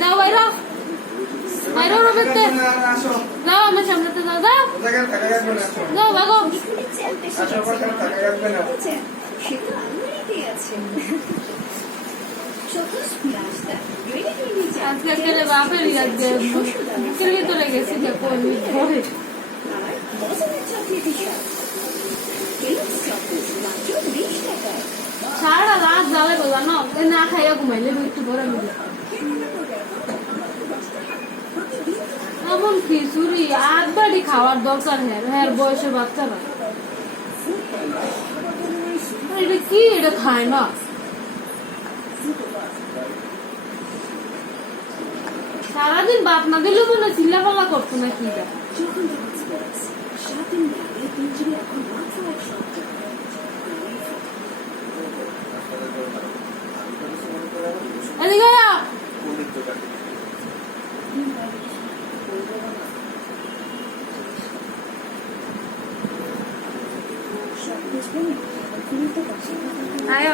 যাও বাইরো বাইরো রবেতে যাও আমার সামনেতে যাও যাও যাও ভাগো আজকে কেন বাপের আজকে বুকের ভিতরে গেছি যে করবি ধরে সারা রাত যাবে তো জানো না খাইয়া ঘুমাইলে একটু পরে মিলে এমন খিচুড়ি একবারই খাওয়ার দরকার হ্যাঁ বয়সের বাচ্চারা এটা কি এটা খায় না সারাদিন বাপ না দিলেও মনে চিল্লাপাল্লা করতো না কি এদিকে আয়